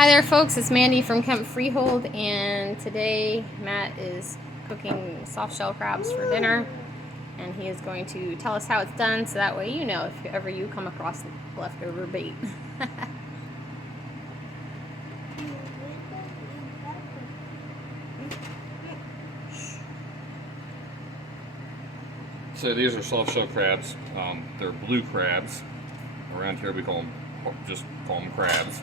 Hi there folks, it's Mandy from Kemp Freehold, and today Matt is cooking soft shell crabs for dinner, and he is going to tell us how it's done so that way you know if ever you come across leftover bait. So these are soft shell crabs. They're blue crabs. Around here we call them crabs.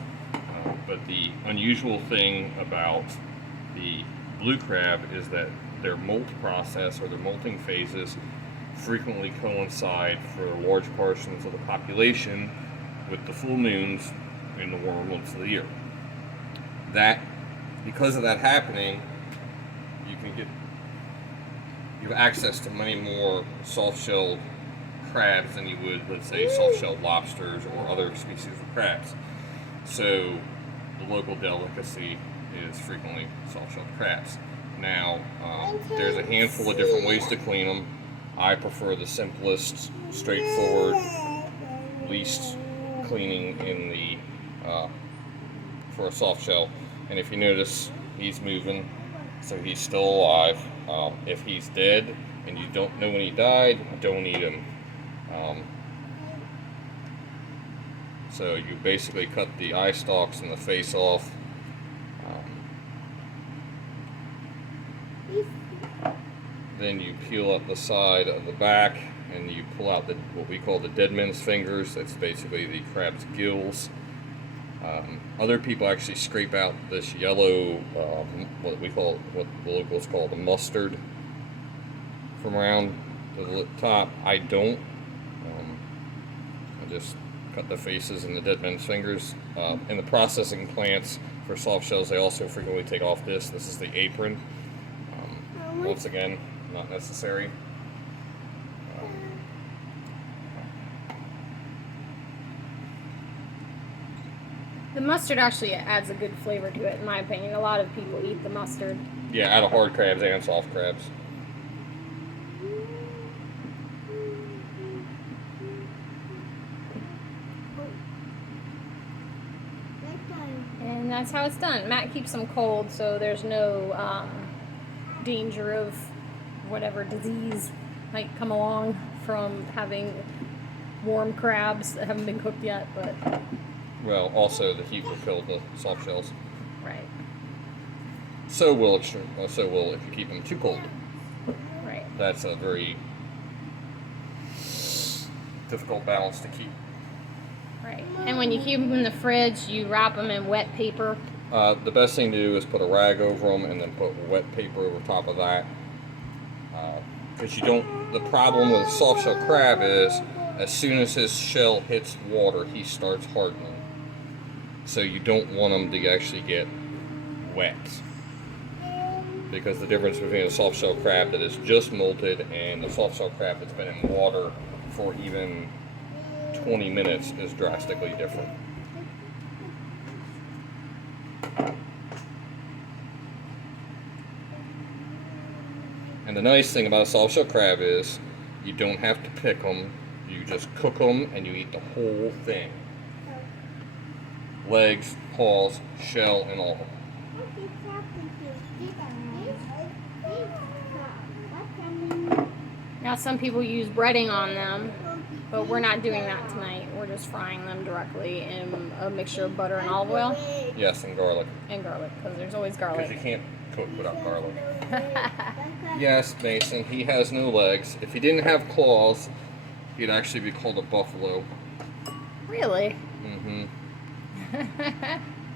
But the unusual thing about the blue crab is that their molt process or their molting phases frequently coincide for large portions of the population with the full moons in the warmer months of the year. Because of that happening, you have access to many more soft-shelled crabs than you would, let's say, soft-shelled lobsters or other species of crabs. So the local delicacy is frequently soft-shelled crabs. Now, there's a handful of different ways to clean them. I prefer the simplest, straightforward, least cleaning in the for a soft shell. And if you notice, he's moving, so he's still alive. If he's dead and you don't know when he died, don't eat him. So you basically cut the eye stalks and the face off. Then you peel up the side of the back and you pull out what we call the dead man's fingers. That's basically the crab's gills. Other people actually scrape out this yellow, what the locals call the mustard, from around the top. I don't. I just cut the faces and the dead man's fingers. In the processing plants for soft shells, they also frequently take off this. This is the apron. Once again, not necessary. The mustard actually adds a good flavor to it, in my opinion. A lot of people eat the mustard. Yeah, out of hard crabs and soft crabs. And that's how it's done. Matt keeps them cold, so there's no danger of whatever disease might come along from having warm crabs that haven't been cooked yet. But well, also the heat will kill the soft shells. Right. So will if you keep them too cold. Right. That's a very difficult balance to keep. Right. And when you keep them in the fridge, you wrap them in wet paper. The best thing to do is put a rag over them and then put wet paper over top of that. Because the problem with a soft shell crab is as soon as his shell hits water, he starts hardening. So you don't want them to actually get wet. Because the difference between a soft shell crab that is just molted and a soft shell crab that's been in water for even 20 minutes is drastically different. And the nice thing about a soft shell crab is you don't have to pick them. You just cook them and you eat the whole thing. Legs, paws, shell, and all. Now some people use breading on them, but we're not doing that tonight. We're just frying them directly in a mixture of butter and olive oil. Yes, and garlic. And garlic, because there's always garlic. Because you can't cook without garlic. Yes, Mason, he has no legs. If he didn't have claws, he'd actually be called a buffalo. Really? Mm-hmm.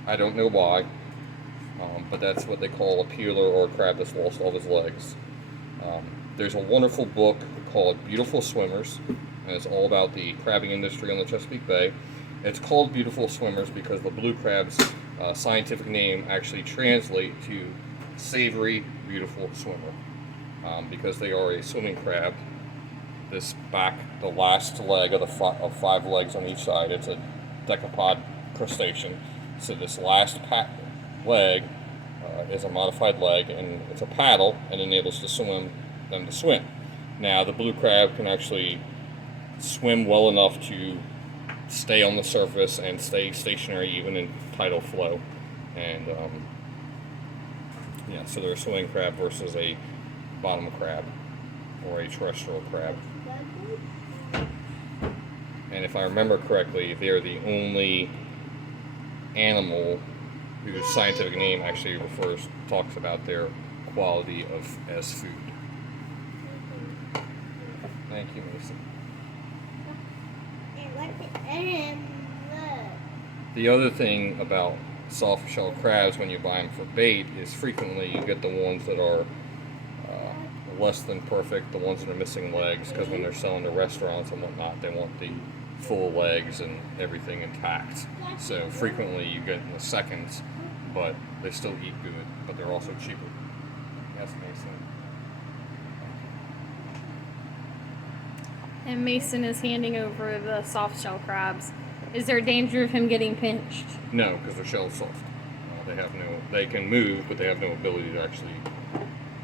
I don't know why, but that's what they call a peeler or a crab that's lost all of his legs. There's a wonderful book called Beautiful Swimmers, and it's all about the crabbing industry on the Chesapeake Bay. It's called Beautiful Swimmers because the blue crab's scientific name actually translates to savory, beautiful swimmer, because they are a swimming crab. The last leg of five legs on each side, it's a decapod crustacean. So this last leg is a modified leg, and it's a paddle and enables them to swim. Now, the blue crab can actually swim well enough to stay on the surface and stay stationary even in tidal flow. And yeah, so they're a swimming crab versus a bottom crab or a terrestrial crab. And if I remember correctly, they're the only animal whose scientific name actually talks about their quality as food. Thank you, Mason. The other thing about soft shell crabs when you buy them for bait is frequently you get the ones that are less than perfect, the ones that are missing legs, because when they're selling to restaurants and whatnot, they want the full legs and everything intact. So frequently you get in the seconds, but they still eat good, but they're also cheaper. Yes, Mason. And Mason is handing over the soft shell crabs. Is there a danger of him getting pinched? No, because their shell's soft. They can move, but they have no ability to actually,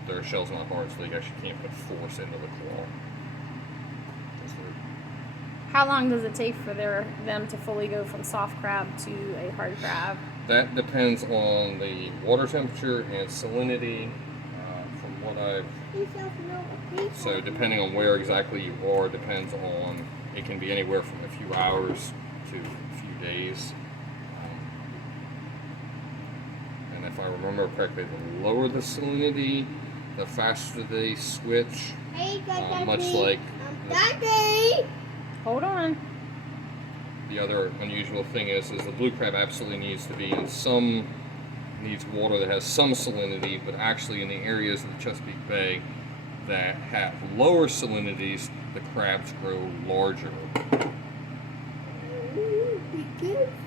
their shell's not hard, so they actually can't put force into the claw. How long does it take for them to fully go from soft crab to a hard crab? That depends on the water temperature and salinity. From what I've So depending on where exactly you are, depends on, it can be anywhere from a few hours to a few days. And if I remember correctly, the lower the salinity, the faster they switch. Much like Hold on. the other unusual thing is the blue crab absolutely needs to be needs water that has some salinity, but actually in the areas of the Chesapeake Bay that have lower salinities, the crabs grow larger.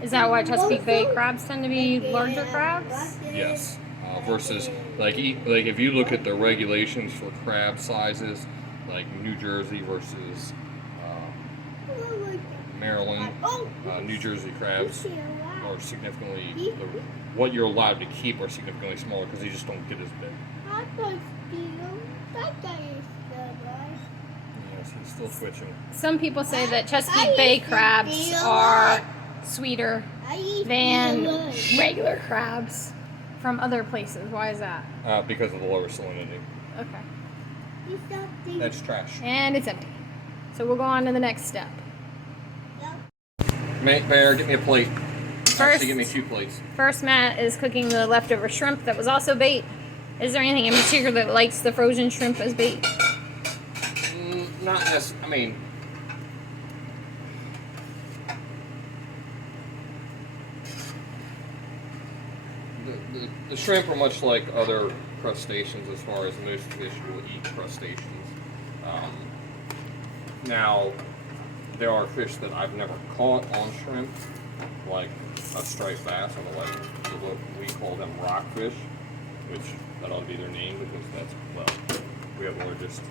Is that why Chesapeake Bay crabs tend to be larger crabs? Yes. Versus like if you look at the regulations for crab sizes, like New Jersey versus Maryland, New Jersey crabs are significantly, what you're allowed to keep are significantly smaller because they just don't get as big. Yes, he's still twitching. Some people say that Chesapeake Bay crabs are sweeter than regular crabs from other places. Why is that? Because of the lower salinity. Okay. That's trash. And it's empty. So we'll go on to the next step. Bear, get me a plate. First, Actually, get me 2 plates. First, Matt is cooking the leftover shrimp that was also bait. Is there anything in particular that likes the frozen shrimp as bait? Not necessarily. I mean, the shrimp are much like other crustaceans as far as most fish will eat crustaceans. Now, there are fish that I've never caught on shrimp, like a striped bass, or like what we call them rockfish, which that ought to be their name because that's, we have the largest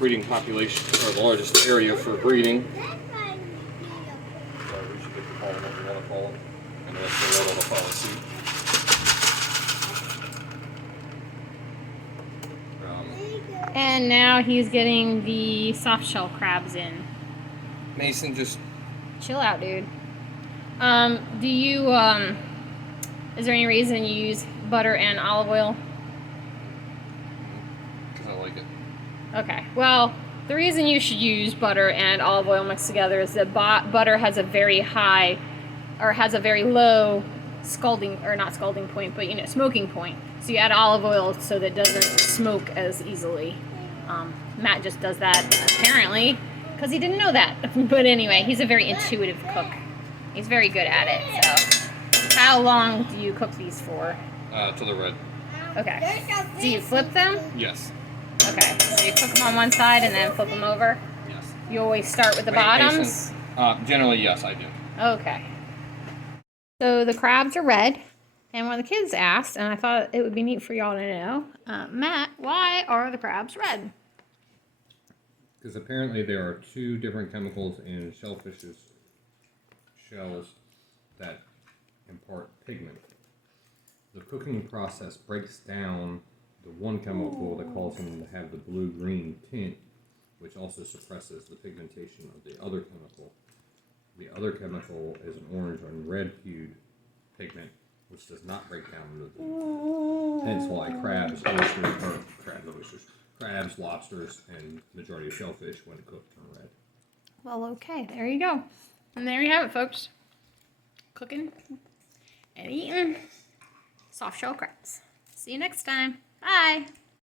breeding population, or the largest area for breeding. So we should get to call them what we want to call them, and the rest of the world will follow suit. And now he's getting the soft shell crabs in. Mason, just chill out, dude. Do you, is there any reason you use butter and olive oil? because I like it. Okay, well, the reason you should use butter and olive oil mixed together is that butter has a very high, or has a very low scalding, or not scalding point, but smoking point. So you add olive oil so that it doesn't smoke as easily. Matt just does that, apparently, because he didn't know that. But anyway, he's a very intuitive cook. He's very good at it. So, how long do you cook these for? Till they're red. Okay. Do you flip them? Yes. Okay. So you cook them on one side and then flip them over? Yes. You always start with the bottoms? Generally, yes, I do. Okay. So the crabs are red. And one of the kids asked, and I thought it would be neat for y'all to know, Matt, why are the crabs red? Because apparently there are 2 different chemicals in shellfish's shells that impart pigment. The cooking process breaks down the one chemical that causes them to have the blue-green tint, which also suppresses the pigmentation of the other chemical. The other chemical is an orange and red hued pigment, which does not break down into the. Hence why crabs, lobsters, and majority of shellfish, when cooked, are red. Well, okay, there you go. And there you have it, folks. Cooking and eating soft shell crabs. See you next time. Bye.